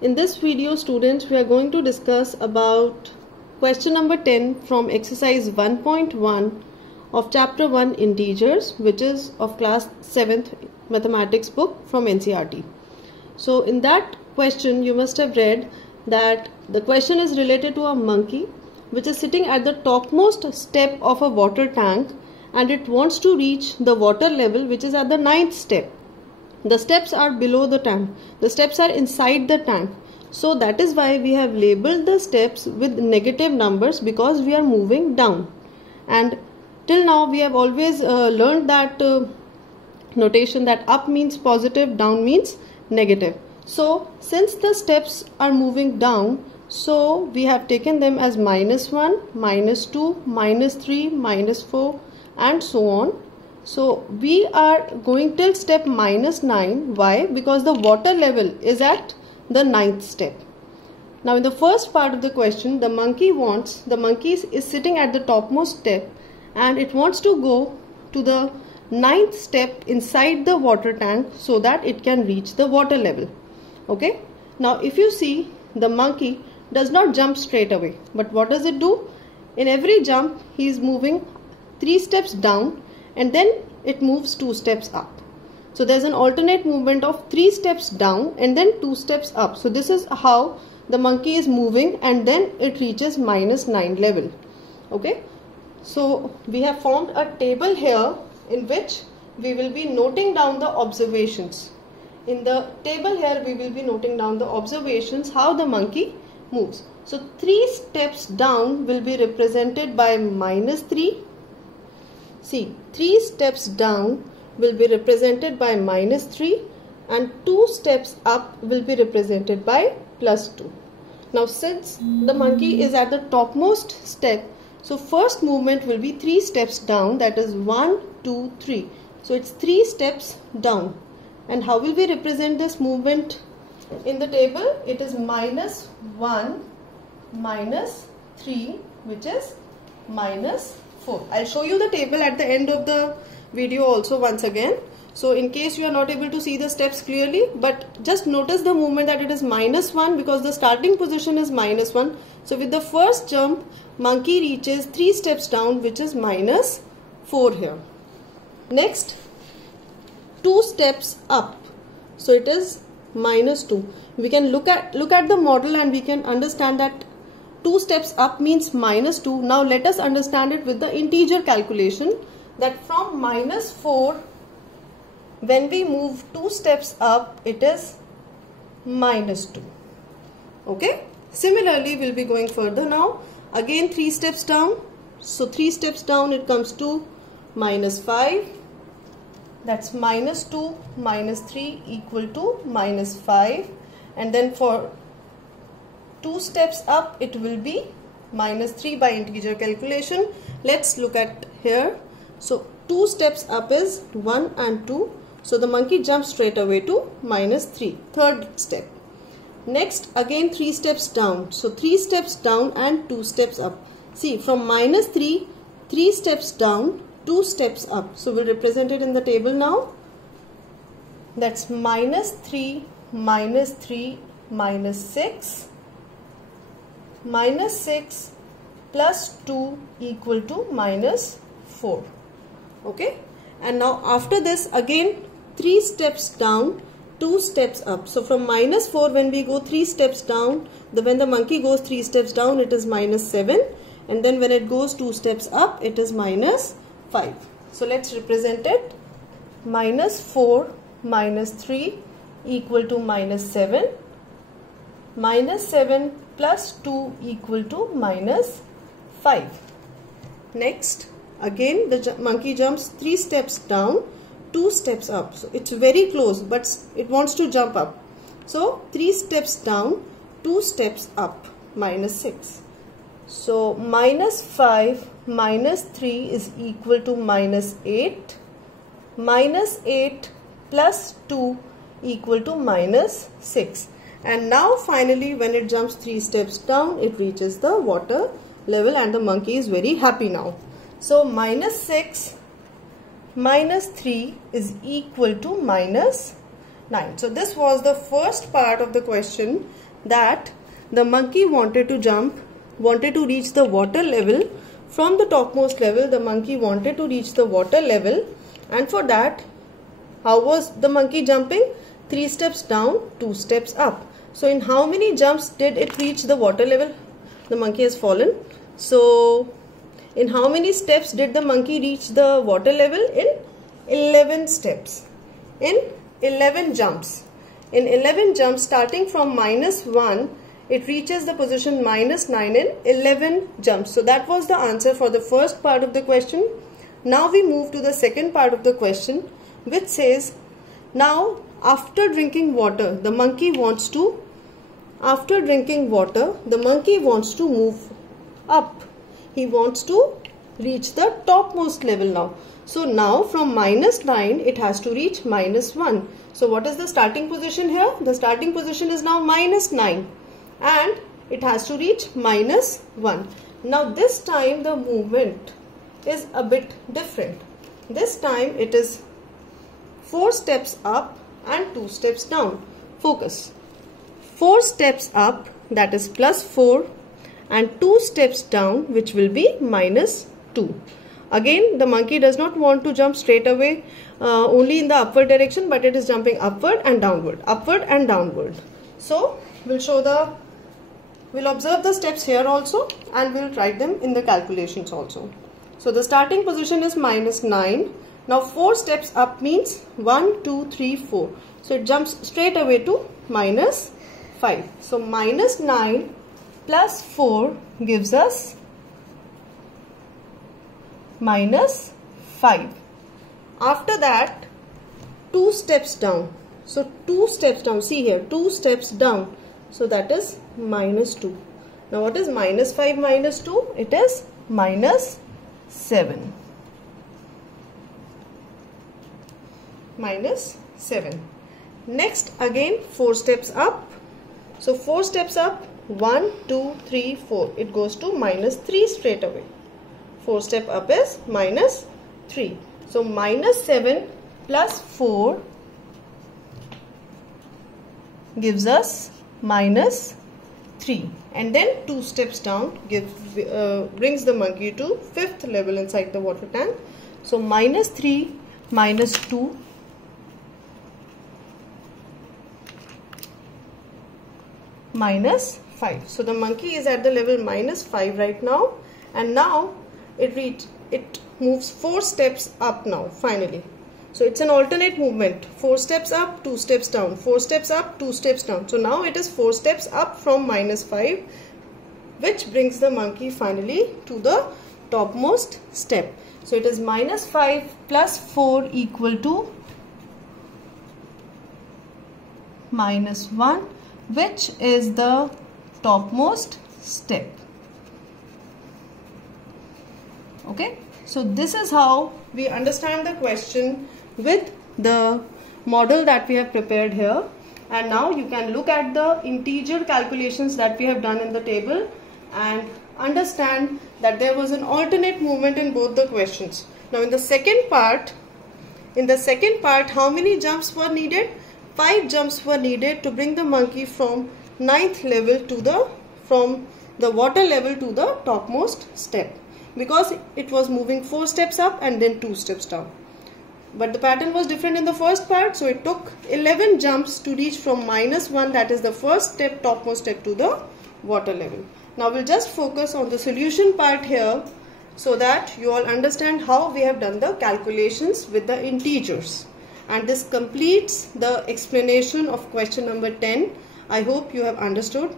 In this video, students, we are going to discuss about question number 10 from exercise 1.1 of chapter 1 integers, which is of class 7th mathematics book from NCERT. So in that question you must have read that the question is related to a monkey which is sitting at the topmost step of a water tank and it wants to reach the water level which is at the 9th step. The steps are below the tank. The steps are inside the tank. So that is why we have labeled the steps with negative numbers, because we are moving down. And till now we have always learned that notation that up means positive, down means negative. So since the steps are moving down, so we have taken them as -1, -2, -3, -4 and so on. So we are going till step -9. Why? Because the water level is at the 9th step. Now in the first part of the question, the monkey is sitting at the topmost step and it wants to go to the 9th step inside the water tank so that it can reach the water level. Okay. Now if you see, the monkey does not jump straight away. But what does it do? In every jump, he is moving 3 steps down and then it moves 2 steps up. So there's an alternate movement of 3 steps down and then 2 steps up. So this is how the monkey is moving and then it reaches -9 level. Okay. So we have formed a table here in which we will be noting down the observations. In the table here we will be noting down the observations how the monkey moves. So 3 steps down will be represented by -3. See, 3 steps down will be represented by -3 and 2 steps up will be represented by +2. Now since the monkey is at the topmost step, so first movement will be 3 steps down, that is 1, 2, 3. So it's 3 steps down. And how will we represent this movement in the table? It is -1, -3, which is -4. I'll show you the table at the end of the video also once again. So in case you are not able to see the steps clearly, but just notice the movement that it is -1 because the starting position is -1. So with the first jump, monkey reaches 3 steps down, which is -4 here. Next, 2 steps up. So it is -2. We can look at the model and we can understand that 2 steps up means -2. Now let us understand it with the integer calculation, that from -4, when we move 2 steps up, it is -2. Okay. Similarly, we'll be going further now. Again 3 steps down. So 3 steps down, it comes to -5. That's -2 -3 equal to -5. And then for 2 steps up, it will be -3 by integer calculation. Let's look at here. So 2 steps up is 1 and 2. So the monkey jumps straight away to -3, third step. Next, again 3 steps down. So 3 steps down and 2 steps up. See, from -3, 3 steps down, 2 steps up. So we'll represent it in the table now. That's -3, -3, -6. -6 plus 2 equal to -4. Okay. And now after this, again 3 steps down, 2 steps up. So from -4, when we go 3 steps down, when the monkey goes 3 steps down, it is -7. And then when it goes 2 steps up, it is -5. So let's represent it. -4 -3 equal to -7. -7 plus 2 equal to -5. Next, again the monkey jumps 3 steps down, 2 steps up. So it's very close, but it wants to jump up. So 3 steps down, 2 steps up, -6. So -5 -3 is equal to -8. -8 plus 2 equal to -6. And now finally, when it jumps 3 steps down, it reaches the water level and the monkey is very happy now. So -6 -3 is equal to -9. So this was the first part of the question that the monkey wanted to reach the water level. From the topmost level, the monkey wanted to reach the water level, and for that, how was the monkey jumping? 3 steps down, 2 steps up. So in how many jumps did it reach the water level? The monkey has fallen. So in how many steps did the monkey reach the water level? In 11 steps. In 11 jumps. In 11 jumps, starting from -1, it reaches the position -9 in 11 jumps. So that was the answer for the first part of the question. Now we move to the second part of the question, which says, now after drinking water, the monkey wants to move up. He wants to reach the topmost level now. So now from -9, it has to reach -1. So what is the starting position here? The starting position is now -9 and it has to reach -1. Now this time the movement is a bit different. This time it is 4 steps up and 2 steps down. Focus. 4 steps up, that is +4, and 2 steps down, which will be -2. Again, the monkey does not want to jump straight away only in the upward direction, but it is jumping upward and downward. So we'll observe the steps here also, and we'll write them in the calculations also. So the starting position is -9. Now 4 steps up means 1, 2, 3, 4. So it jumps straight away to -5. So -9 plus 4 gives us -5. After that, 2 steps down. So 2 steps down. See here, 2 steps down. So that is -2. Now what is -5 minus 2? It is -7. -7. Next, again 4 steps up. So 4 steps up, 1, 2, 3, 4. It goes to -3 straight away. 4 step up is -3. So -7 plus 4 gives us -3. And then 2 steps down brings the monkey to 5th level inside the water tank. So -3 minus 2 -5. So the monkey is at the level -5 right now, and now it moves 4 steps up now finally. So it's an alternate movement. 4 steps up, 2 steps down, 4 steps up, 2 steps down. So now it is 4 steps up from -5, which brings the monkey finally to the topmost step. So it is -5 plus 4 equal to -1, which is the topmost step. Okay, so this is how we understand the question with the model that we have prepared here. And now you can look at the integer calculations that we have done in the table and understand that there was an alternate movement in both the questions. Now in the second part, how many jumps were needed? 5 jumps were needed to bring the monkey from 9th level from the water level to the topmost step, because it was moving 4 steps up and then 2 steps down. But the pattern was different in the first part, so it took 11 jumps to reach from -1, that is the first step, topmost step, to the water level. Now we'll just focus on the solution part here so that you all understand how we have done the calculations with the integers. And this completes the explanation of question number 10. I hope you have understood.